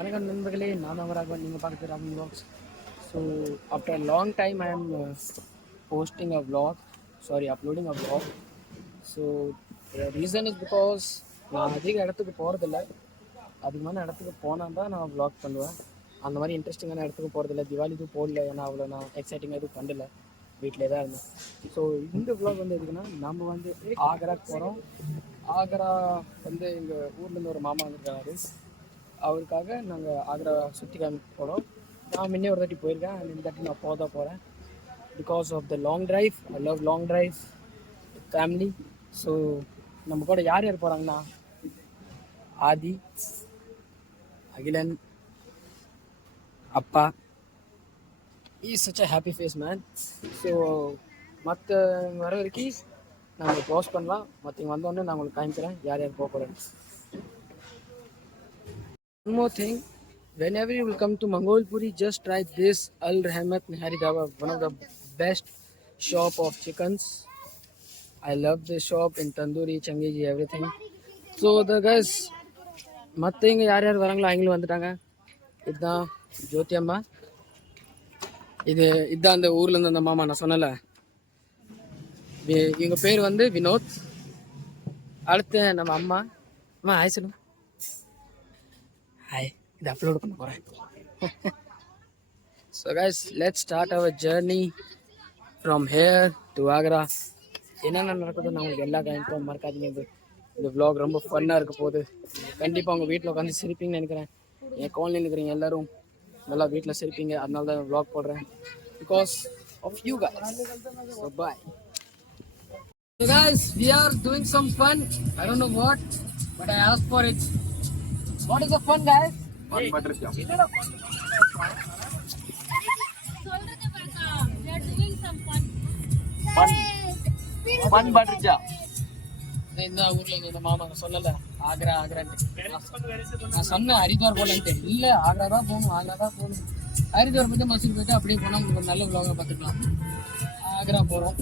வணக்கம் நண்பர்களே, நான் தான் ராகவன். நீங்கள் பார்க்குறது Raghavan vlogs. So after a long time I ஆம் posting a vlog, uploading a vlog. So reason is because நான் அதிக இடத்துக்கு போகிறதில்ல. அதிகமான இடத்துக்கு போனால் தான் நான் vlog பண்ணுவேன். அந்த மாதிரி இன்ட்ரெஸ்டிங்கான இடத்துக்கு போகிறதில்ல. திவாலி இதுவும் போடல, ஏன்னா அவ்வளோ நான் எக்ஸைட்டிங்காக எதுவும் பண்ணல, வீட்டிலே தான் இருந்தேன். ஸோ இந்த vlog வந்து எதுக்குன்னா, நம்ம வந்து ஆக்ராக்கு போகிறோம். ஆக்ரா வந்து எங்கள் ஊர்லேருந்து ஒரு மாமா வந்துருக்காரு. அவருக்காக நாங்கள் ஆக்ரா சுற்றி காமிக்க போகிறோம். நான் முன்னே ஒரு தாட்டி போயிருக்கேன், இந்த தாட்டி நான் போகிறேன். Because of the long drive. I love long drive with family. So நம்ம கூட யார் யார் போகிறாங்கன்னா, ஆதி, அகிலன், அப்பா. Is such a happy face man. So மற்ற வர வரைக்கும் நாங்கள் க்ளோஸ் பண்ணலாம். மற்றவங்க வந்தோடனே நான் உங்களுக்கு காமிக்கிறேன் யார் யார் போக போகிறேன். One more thing, whenever you will come to Mangolpuri, just try this Al Rahmat Nihari Dhaba, one of the best shop of chickens. I love this shop in tandoori, changiji, everything. So the guys, மற்றவங்க யார் யார் வராங்களோ அவங்களும் வந்துட்டாங்க. இதுதான் ஜோதி அம்மா. இதுதான் அந்த ஊர்லேருந்து அந்த மாமா நான் சொன்னல, இவங்க பேர் வந்து வினோத். அடுத்து நம்ம அம்மா. அம்மா ஹாய் சொல்லுங்க. ஹாய், இதை அப்லோட் பண்ண போகிறேன். So guys, let's start our journey from here to Agra. என்னென்ன நடக்குதுன்னு நான் உங்களுக்கு எல்லா காமிப்போம். மறக்காதீங்க, இந்த vlog ரொம்ப ஃபன்னாக இருக்க போகுது. கண்டிப்பாக உங்கள் வீட்டில் உட்காந்து சிரிப்பீங்கன்னு நினைக்கிறேன். என் காலனியில் இருக்கிறீங்க எல்லோரும் நல்லா வீட்டில் சிரிப்பீங்க. அதனால தான் vlog போடுறேன், because of you guys. So bye. So guys, we are doing some fun. I don't know what, but I asked for it. What is the fun, guys? Fun butter jam. We are doing some fun. Fun butter jam. இந்த ஊர்ல இந்த மாமா சொல்லல ஆக்ரா நான் சொன்னேன் ஹரித்வார் போலன்ட்டு. இல்ல ஆக்ரா தான் போகணும். ஹரித்வார் போய் மசூல் போயிட்டு அப்படியே போனா உங்களுக்கு ஒரு நல்ல vlog பார்த்துக்கலாம். ஆக்ரா போறோம்.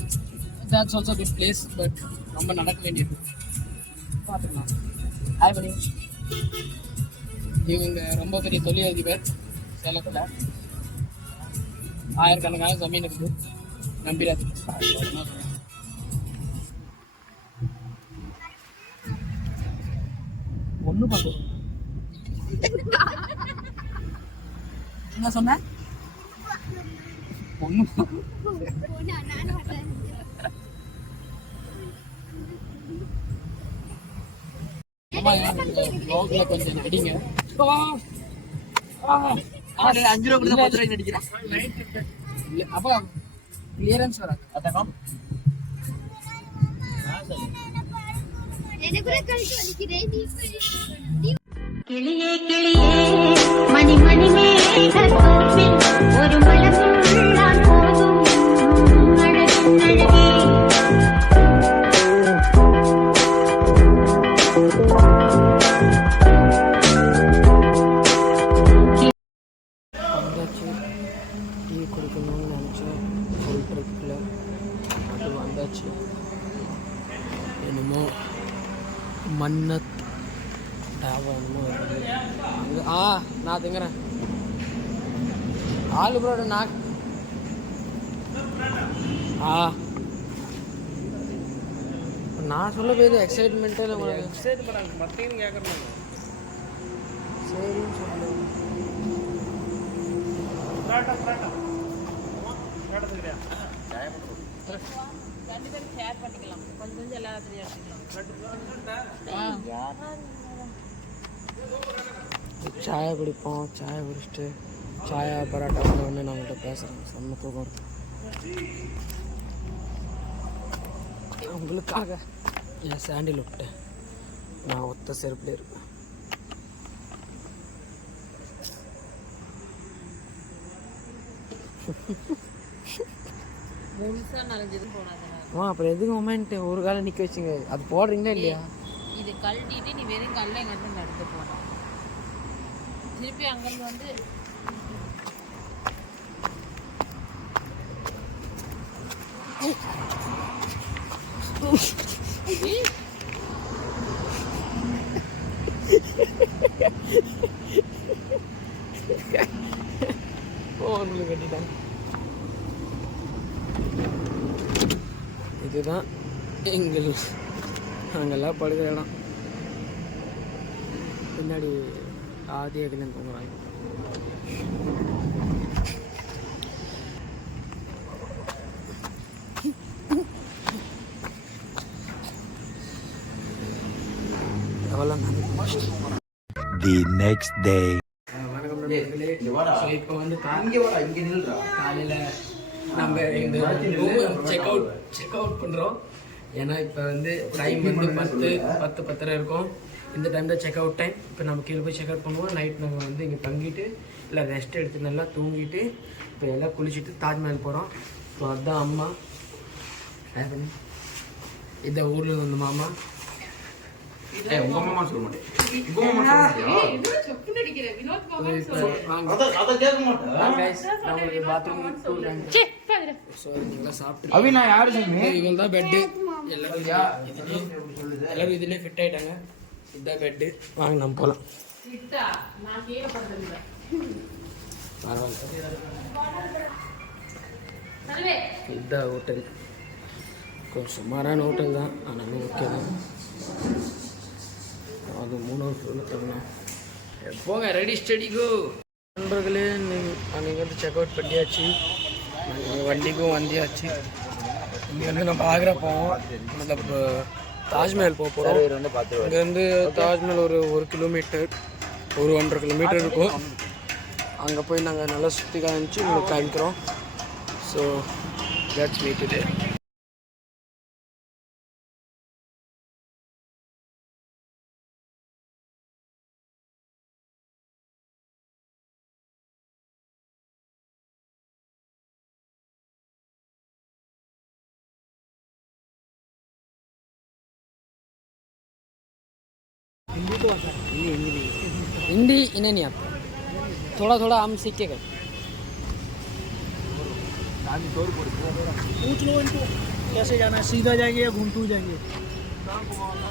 That's also good place, but ரொம்ப நடக்க வேண்டியது பார்த்துக்கலாம். ஹாய் பண்ணி. இவங்க ரொம்ப பெரிய தொழிலதிபர் சேலத்தில். ஆயிரக்கணக்கான ஜமீன் இருக்குது. நம்பிராது ஒன்று பார்க்கணும். என்ன சொன்ன? ஒன்று கொஞ்சம் நடிங்க. 5 ரூபா கொடுத்தா 10 ரூபாய்க்கு நடிக்கிறேன். அப்போ கிளியரன்ஸ் வராது. அதான் கிளியே கிளியே மணி மணி மேகத்தோப்பில் ஒரு மலர்தான் போதும் அழகே. டீ குடிக்கணும்னு நினச்சோம். ஃபுல் ட்ரிப்பில் அது வந்தாச்சு. என்னமோ மன்னத் டாபா என்னமோ அங்கே. நான் திங்குறேன். ஆளு ப்ரோட நாக். நான் சொல்ல போய் எக்ஸைட்மெண்ட்டே இல்லை உங்களுக்கு. எக்ஸைட்மெண்ட் மத்தேன்னு கேட்குறேன். சரின்னு சொல்லு. ஷேர் பண்ணிக்கலாம். கொஞ்சம் எல்லாத்தையும் சாயை குடிப்போம். சாயை குடிச்சிட்டு சாயா பரோட்டா ஒன்று நான் உங்கள்கிட்ட பேசுகிறேன். செம்ம தூக்கம் இருக்கு. உங்களுக்காக என் சாண்டில் விட்டு நான் ஒத்த செருப்பில் இருப்பேன். முழுசா நனைஞ்சது போனாது. அப்புறம் எதுக்கு மொமெண்ட்டு ஒரு காலம் நிற்க வச்சுங்க. அது போடுறீங்களா இல்லையா? இது கழட்டிட்டு நீ வெறும் கல்ல எங்கிட்ட நடந்து போன. திருப்பி அங்கிருந்து வந்து கொண்டு போய் கட்டிட்டேன். இதுதான் எங்கள் அங்கெல்லாம் படுக்கிற இடம். பின்னாடி ஆதியகிலன் தூங்குறாங்க. The next day. வணக்கம் நண்பர்களே. இப்போ வந்து காலையில் நம்ம இந்த செக் அவுட் பண்ணுறோம். ஏன்னா இப்போ வந்து டைம் வந்து 10:10 இருக்கும். இந்த டைம் தான் செக் அவுட் டைம். இப்போ நம்ம கீழே போய் செக் அவுட் பண்ணுவோம். நைட் நாங்கள் வந்து இங்கே தங்கிட்டு இல்லை ரெஸ்ட் எடுத்து நல்லா தூங்கிட்டு இப்போ எல்லாம் குளிச்சுட்டு தாஜ்மஹால் போகிறோம். ஸோ அதுதான் அம்மா இந்த ஊரில் வந்து மாமா. உங்க மாமா சொல்ல மாட்டேன். எல்லாரும் இதுலயே ஃபிட் ஆயிட்டாங்க. இதுதான் பெட்டு. வாங்க நம்ம போலாம். இதுதான் ஹோட்டல். கொஞ்சம் சுமாரான ஹோட்டல் தான், ஆனாலும் ஓகே தான். அது 3வது ஃப்ளோரில் தரணும். போங்க, ரெடி ஸ்டடி கோ. நண்பர்களே, நீங்கள் வந்து செக் அவுட் பண்ணியாச்சு. வண்டிக்கும் வந்தியாச்சு. இங்கே வந்து நம்ம ஆக்ரா போவோம். மਤਲਬ தாஜ்மஹால் போக போகிறோம். இங்கேருந்து தாஜ்மஹால் ஒரு 1 கிலோமீட்டர், ஒரு 1.5 கிலோமீட்டர் இருக்கும். அங்கே போய் நாங்கள் நல்லா சுற்றி காமிச்சு உங்களுக்கு காமிக்கிறோம். So that's me today. Hindi इन्हें नहीं आता, थोड़ा थोड़ा हम सीखेगा. पूछ लो इनको कैसे जाना है, सीधा जाएंगे या घूमते हुए जाएंगे.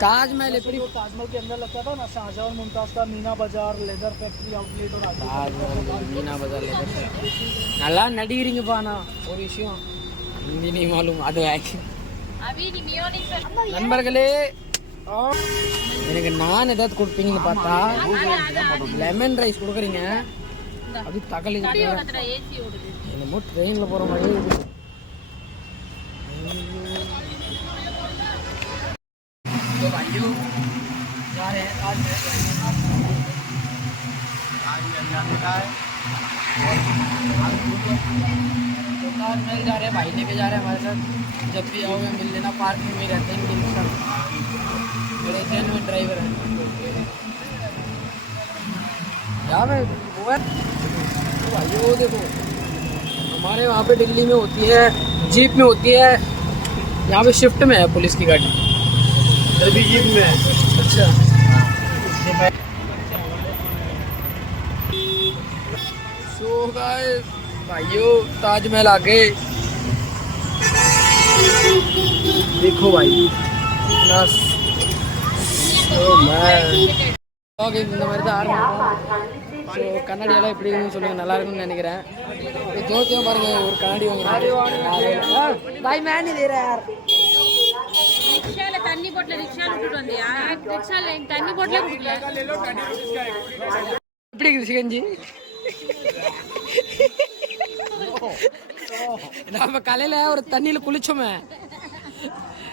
ताजमहल ताजमहल के अंदर लगता था ना शाहजहां और मुमताज का मीना बाजार, लेदर फैक्ट्री आउटलेट और ताजमहल मीना बाजार लेदर फैक्ट्री நல்லா நடிக்கிறீங்கப்பா. நான் ஒரு விஷயம் ஹிந்தி நீ மாலும் அது நண்பர்களே. எனக்கு நான் ஏதாவது கொடுப்பீங்கன்னு பார்த்தா லெமன் ரைஸ் கொடுக்குறீங்க. அது தகவல் என்னமோ ட்ரெயினில் போகிற மாதிரி இருக்குது. ताजमहल जा रहे हैं, भाई लेके जा रहे हैं हमारे साथ. जब भी आओगे मिल लेना, पार्किंग में रहते हैं इनके साथ. बड़े जेन्युइन ड्राइवर हैं. यहाँ पे वो है भाई, वो देखो हमारे वहाँ पे दिल्ली में होती है, जीप में होती है. यहाँ पे शिफ्ट में है पुलिस की गाड़ी. भी जीप में. अच्छा, सो गाइस भाइयों, ताजमहल आ गए. देखो भाई இந்த மாதிரி தான் ஆரம்பிக்கும். ஸோ கண்ணாடியெல்லாம் எப்படி இருக்குன்னு சொல்லுங்கள், நல்லா இருக்குன்னு நினைக்கிறேன். ஜோத்தியம் பாருங்க, ஒரு கண்ணாடி வாங்கினாரு. பாய் மேன் இது யார் ரிக்ஷால தண்ணி போட்டல ரிக்ஷால விட்டுட்டு வந்தியா? ரிக்ஷால தண்ணி போட்டல குடிக்கல. எப்படி இருக்குது சிகஞ்சி? நம்ம காலையில ஒரு தண்ணியில குளிச்சோமே,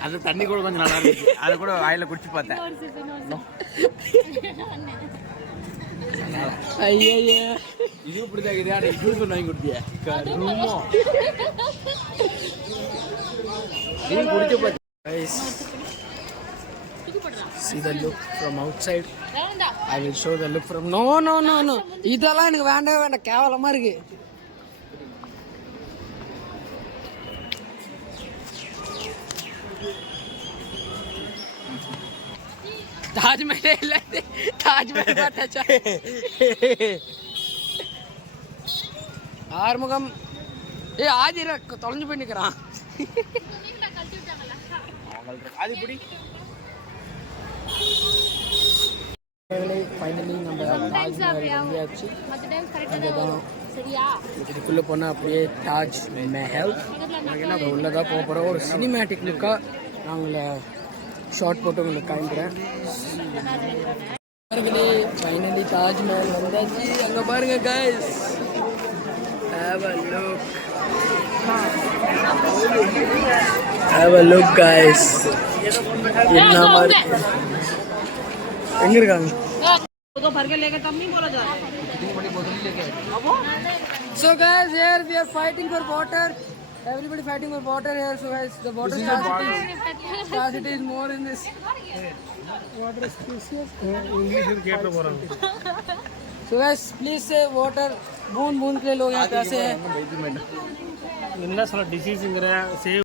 அது தண்ணி கூட கொஞ்சம் நல்லா இருந்துச்சு. அதை கூட வாயில குடிச்சு பார்த்தேன். ஐயா இது இப்படிதான் இருக்குது. ஜூஸ் வாங்கி கொடுத்தியா? குடிச்சு பார்த்து. See the look from outside. I will show the look from. No. இதெல்லாம் எனக்கு வேண்டவே வேண்டாம், கேவலமா இருக்கு. தாஜ்மஹல் இல்ல, தாஜ்மஹல் பார்த்தாச்சா? ஆறுமுகம் ஆதிர தொலைஞ்சு போய் நிற்கிறான். அது இப்படி ஃபைனலி நம்ம தாஜ்மஹல் வந்தாச்சு. மற்ற டைம் கரெக்டாக இங்கே தான் சரியா இதுக்குள்ளே போனால் அப்படியே தாஜ் மெஹல் நாங்கள் உள்ளே தான் போக போகிறோம். ஒரு சினிமேட்டிக் லுக்காக நான் உங்களை ஷார்ட் போட்டு உங்களுக்கு காமிக்கிறேன். ஃபைனலி தாஜ்மஹல் வந்தாச்சு. அங்கே பாருங்க guys. Have a look. Have a look guys. என்ன மாதிரி எங்க இருக்காங்க? So guys, here we are fighting for water. Everybody fighting for water here. So guys, the water scarcity is more in this. Water is precious. So guys, please say water. बूंद बूंद के लिए लोग यहाँ प्यासे हैं. ಇಲ್ಲ ಸಲ ಡಿಸೀಸ್ ಇಂಗ್ರೆ ಸೇವ್